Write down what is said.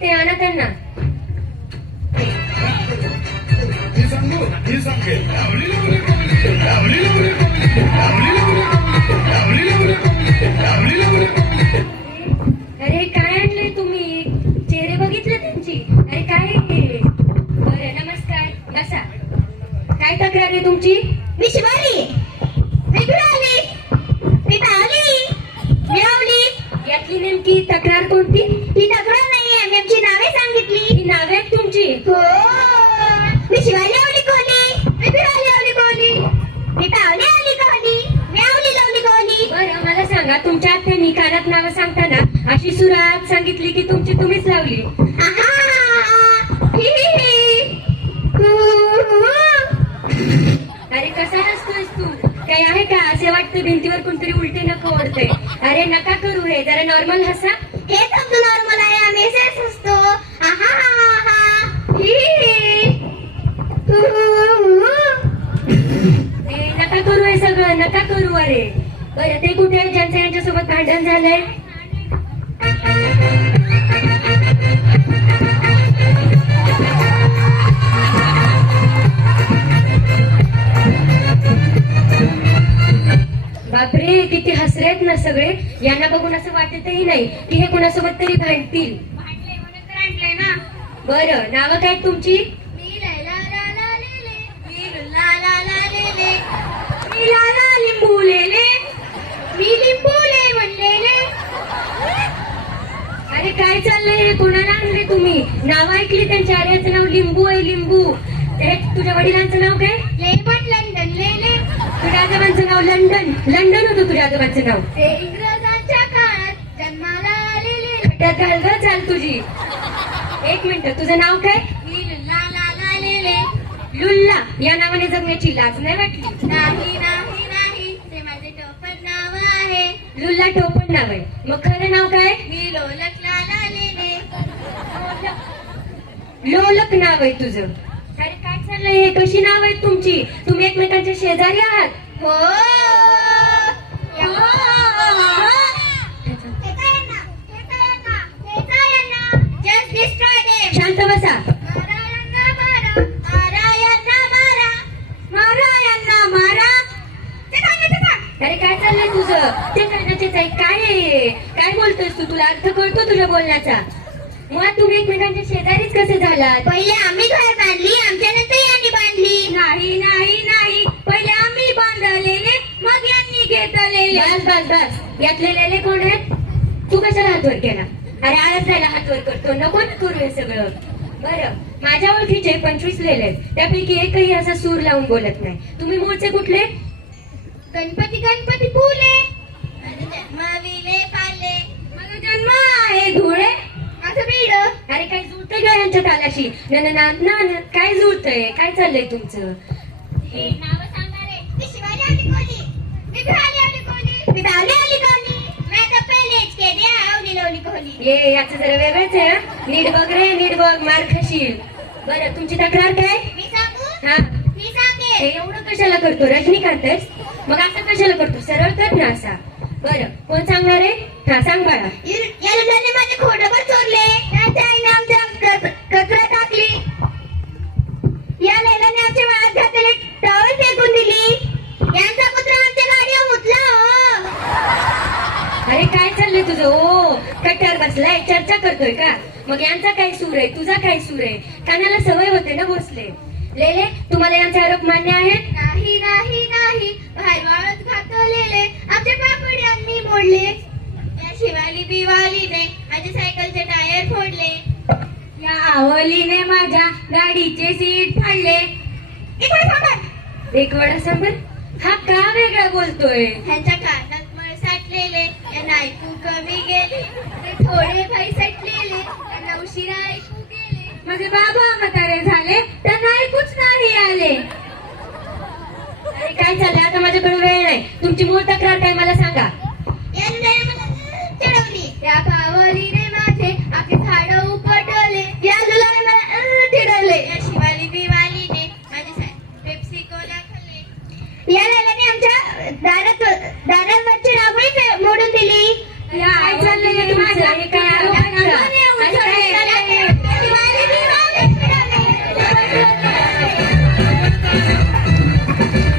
ते आणा त्यांना. अरे काय आणलंय तुम्ही? चेहरे बघितले त्यांची? अरे काय बरं नमस्कार. असा काय तक्रार आहे तुमची? मी शिवाली. मी आवली यातली नेमकी तक्रार कोणती? ही तक्रार मला तुमच्या आत्यानी कानात नावं सांगताना अशी सुरात सांगितली की तुमची तुम्हीच लावली. आहा! ही ही. ही हु, हु. अरे कसा हसतोयस तू? काही आहे का? असे वाटतं भिंतीवर कोणतरी उलटे नको ओढतंय. अरे नका करू हे जरा नॉर्मल हसा. हेच आमचं नॉर्मल आहे आम्ही असेच हा हा. ही ही. हु, हु, हु. ए, नका करू हे सगळं नका करू अरे. बरं ते कुठे आहेत? ज्यांचं यांच्यासोबत भांडण झालंय? बापरे किती हसरेत ना सगळे. यांना बघून असं वाटतही नाही की हे कुणासोबत तरी भांडतील. ना बरं नावं काय तुमची? लिंबू लेले ले. मी लिंबू ले म्हणलेले अरे काय चाललंय हे? कोणाला आणले तुम्ही? नाव ऐकली त्यांच्या आर्याचं नाव लिंबू आहे लिंबू. हे तुझ्या वडिलांचं नाव काय? ले पण लंडन ले ले तुझ्या आजोबांचं नाव लंडन. लंडन होतं तुझ्या आजोबांचं नाव. ते इंग्रजांच्या काळात जन्माला आलेले. घाल गं चाल तुझी. एक मिनिट तुझं नाव काय? मी ला ला ला ले ले. लुल्ला. या नावाने जगण्याची लाज नाही वाटली. नाही नाही. लुल्ला टोपण नाव आहे. मग खरं नाव काय? मी लोलक नाव आहे तुझं. अरे काय चाललंय? हे कशी नाव आहेत तुमची? तुम्ही एकमेकांच्या शेजारी आहात? हो. अरे काय चाललंय तुझं? ते करण्याचे ताई काय आहे? काय बोलतोयस तू? तुला अर्थ कळतो तुझ्या बोलण्याचा? मुळात तुम्ही एकमेकांच्या शेजारीच कसे झालात? पहिले आम्ही घर बांधली आमच्या नंतर यांनी बांधली. नाही नाही नाही. पहिले आम्ही बांधलेले मग यांनी घेतलेले. बस बस बस. यातले लेले कोण आहेत? तू कशाला हातवर केला? अरे आळस जायला हातवर करतो. नको ना करू हे सगळं. बरं. माझ्या ओळखीचे पंचवीस लेले आहेत. त्यापैकी एकही असा सूर लावून बोलत नाही. तुम्ही मूळचे कुठले? गणपती गणपती फुले. जन्मविले पाले. माझा जन्म आहे धुळे. माझं बीड. अरे काय जुळतंय का यांच्या तालाशी? ना ना ना काय जुळतंय? काय चाललंय तुमचं? हे नाव सांगणारे मी शिवाजी आली कोली मी आली मी आली मी पहिलेच आवली लावली कोली ये याचं जरा वेगळंच आहे हं? नीट बघ रे नीट बघ मार खाशील बरं तुमची तक्रार काय? मी सांगू? हा. हे एवढं कशाला करतो? रजनीकांत? मग असं कशाला करतो? सरळ कर ना असा बरं कोण सांगणार आहे? हा सांग बाळा या माझे चोरले. त्यांच्या आईने आमच्या कच- कचरा टाकली. या लैलाने आमच्या वाळात घातलेले टॉवेल फेकून दिली. यांचा कुत्रा आमच्या गाडीवर मुतला हो. अरे काय चाललंय तुझं? ओ कट्ट्यावर बसलाय. चर्चा करतोय का? मग यांचा काय सूर आहे? तुझा काय सूर आहे? कानाला सवय होते ना भोसले लेले तुम्हाला यांचे आरोप मान्य आहेत? नाही नाही नाही. बाहेर वाळत घातलेले. आमचे पापड यांनी मोडले. या शिवाली बिवालीने माझे सायकलचे टायर फोडले. या आवलीने माझ्या गाडीचे सीट फाडले. इकडे थांबा एक सांबर. हा का वेगळा बोलतोय? ह्यांच्या कानात मळ साठलेले. यांना ऐकू कमी गेले. ते थोडे पाय सटलेले त्यांना उशिरा ऐकू माझे बाबा म्हातारे झाले त्यांना ऐकूच नाही आले. अरे काय चाललंय? आता माझ्याकडे वेळ नाही तुमची मूळ तक्रार काय मला